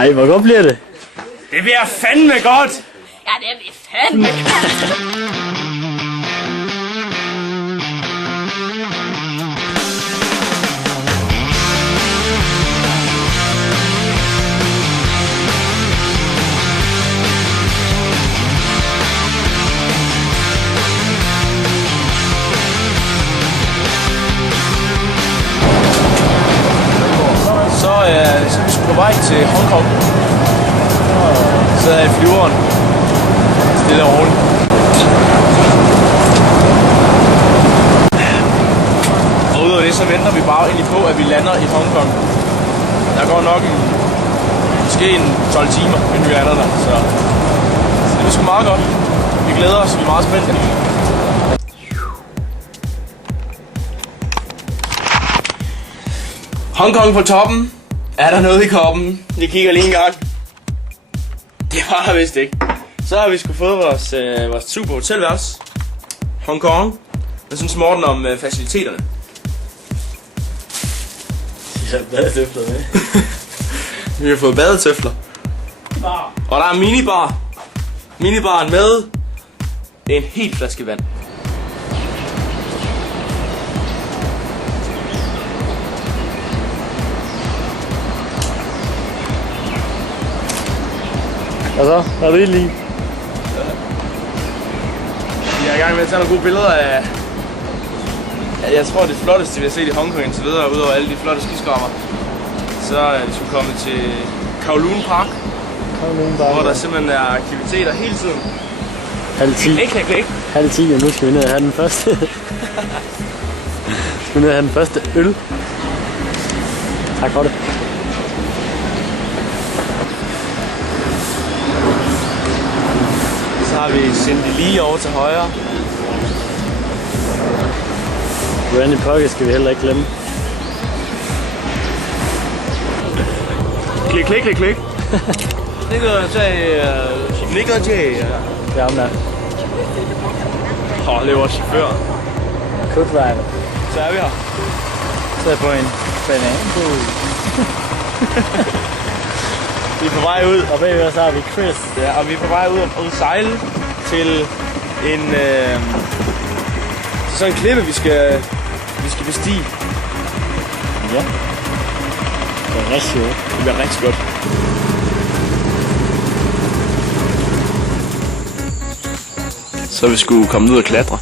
Ej, hvor godt bliver det? Det bliver fandme godt! Ja, det bliver fandme godt! Så er vi på vej til Hongkong. Så er jeg i flyveren. Stille og roligt. Og udover det, så venter vi bare egentlig på, at vi lander i Hongkong. Der går nok måske en 12 timer, inden vi lander der. Så det bliver sgu meget godt. Vi glæder os, vi er meget spændte. Hongkong på toppen. Er der noget i koppen? Vi kigger lige en gang. Det var der vist ikke. Så har vi sgu fået vores super hotelværelse. Hongkong. Hvad synes Morten om faciliteterne? Ja, badetøfler med. Vi har fået badetøfler. Og der er minibar. Minibaren med en helt flaske vand. Og så? Hvad er du lige? Jeg er i gang med at tage nogle gode billeder af... Jeg tror det flotteste vi har set i Hongkong indtil videre, udover alle de flotte skiskrabber. Så er vi skulle komme til Kowloon Park. Hvor der simpelthen er aktiviteter hele tiden. Halv 10. Klik. Halv 10, og nu skal vi ned og have den første. Skal vi ned og have den første øl. Tak for det. Så har vi Cindy lige over til højre. Granny Pocket skal vi heller ikke glemme. Klik. Det går til... Ja, om der. Det er vores chauffør. Co-driver. Så er vi her. Så er jeg på en bananbåd. Vi er på vej ud. Og bagved så har vi Chris. Ja, og vi er på vej ud og sejle til en sådan en klippe, vi skal bestige. Ja. Det er rigtig godt. Det bliver rigtig godt. Så vi skulle komme ud og klatre.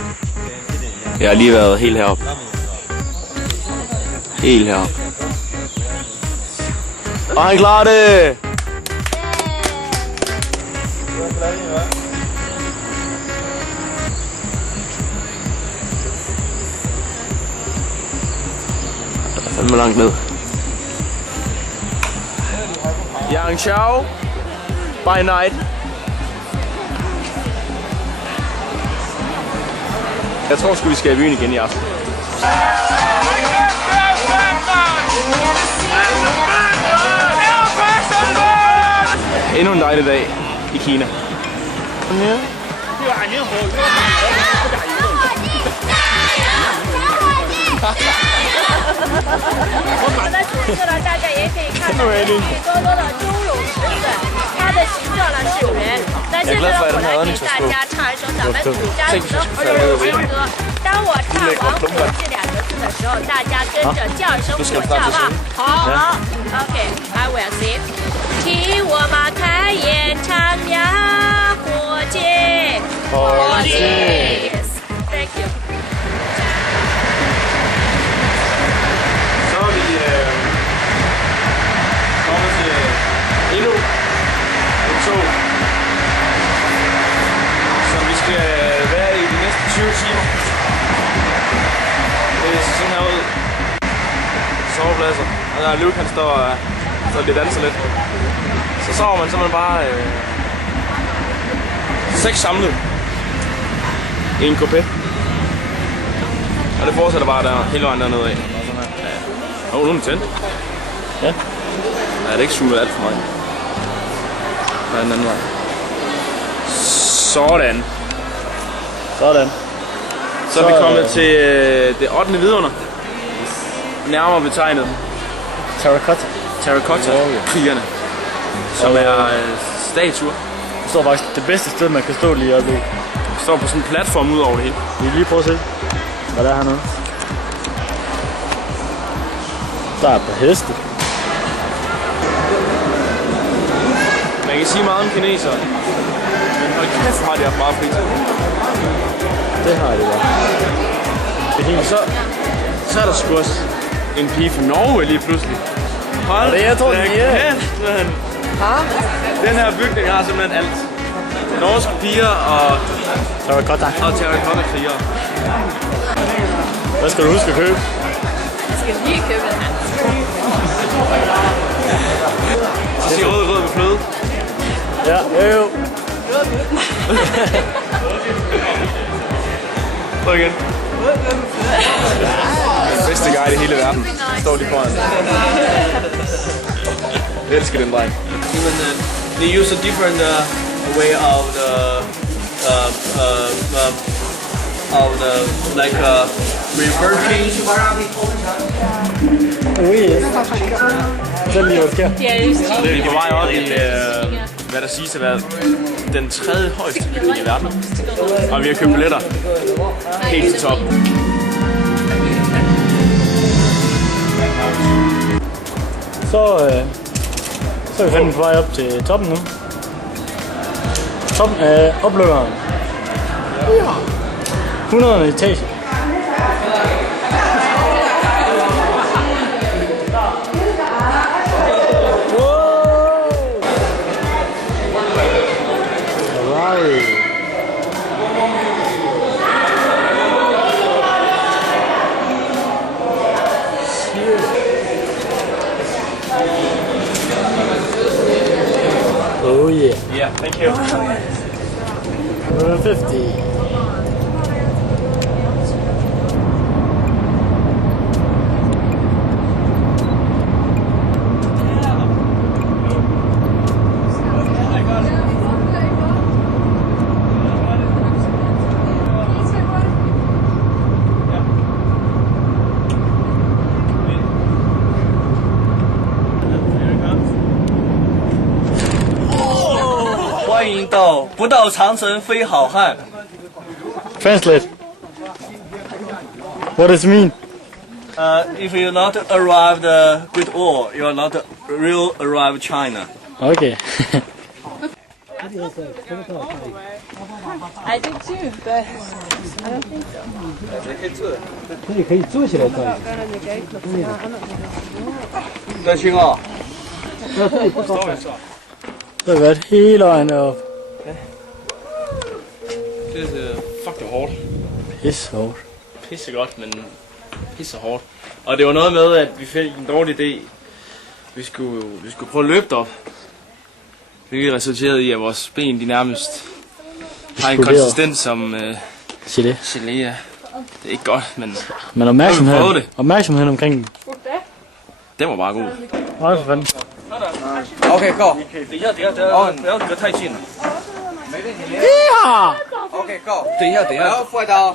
Jeg har lige været helt heroppe. Helt heroppe. Og han klarer det! Der er fandme langt ned. Yangzhou by night. Jeg tror sgu vi skal i byen igen i aften. Endnu en dejlig dag i Kina. Ja. 我的主色呢，大家也可以看到许多多的钟乳石笋，它的形状呢是圆。那现在呢，我来给大家唱一首咱们土家族的儿童情歌。当我唱完"火"这2个字的时候，大家跟着叫一声"火"，好不好？好。OK，I will sing。替我马开眼，徜徉火箭，火箭。Thank you。 Så er vi kommet til endnu et tog, som vi skal være i de næste 20 timer. Det er sådan her ud. Sovepladser. Og der er Luke, han står og danser lidt. Så sover man simpelthen bare 6 samlet i en coupé. Og det fortsætter bare der hele vejen dernede af. Nu er den tændt. Ja. Ja, det er ikke suget alt for meget. Hvad er den anden vej? Sådan. Sådan. Så er vi kommet til det 8. vidunder. Nærmere betegnet Terracotta. Terracotta. Krigerne. som er statuer. Det står faktisk det bedste sted, man kan stå lige oppe i. Det står på sådan en platform ud over det hele. Vi kan lige prøve at se, hvad der er hernede. Der er et par heste. Man kan sige meget om kinesere, men hold kæft har de haft meget fritid. Det har de bare. Og så er der sgu også en pige fra Norge lige pludselig. Hold det, jeg tror, det er. kæft, mand. Den her bygning har simpelthen alt. Norske piger og terracotta-krigere. Hvad skal du huske at købe? Jeg skal lige købe den her. Så siger rød med fløde. Ja, jo. Prøv igen. Den bedste guide i hele verden. Står lige foran. Jeg elsker den dreng. Even they use a different way of the like reverting. Fortæl lige, hvad der sker. Vi er på vej op i hvad der siges at være den 3. højeste bygning i verden. Og vi har købt billetter helt til top. Så er vi fandme på vej op til toppen nu. Toppen af oplukkeren. 100 etage. Oh yeah. Yeah, thank you. 50. Translate. What does it mean? If you not arrive the Great Wall, you are not real arrive China. Okay. I did too, but I don't think so. 可以坐起来照。德清啊，Det har været hele vejen op. Det er fucking hårdt. Pisse hårdt. Pisse godt, men pisse hårdt. Og det var noget med, at vi fik en dårlig idé. Vi skulle prøve at løbe derop. Hvilket resulterede i, at vores ben de nærmest har en konsistens som gelé. Gelé, ja. Det er ikke godt, men opmærksomheden omkring den. den var bare god. Nej, for fanden. OK go。等一下，不要隔太近了。 OK go。等一下。Hello， 副导。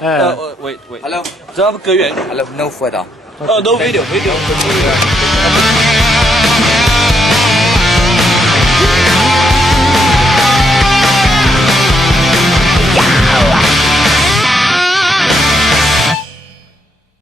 wait。 Hello，只要不隔远。Hello， no 副导。No video。